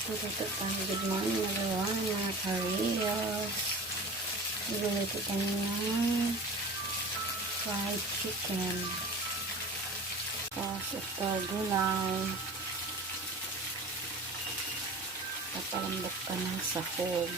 Dito tayo. Good morning everyone, mga Korea. Niluluto tayo ng fried chicken. Tapos ito, gulay. Papalambok ka ng sahog.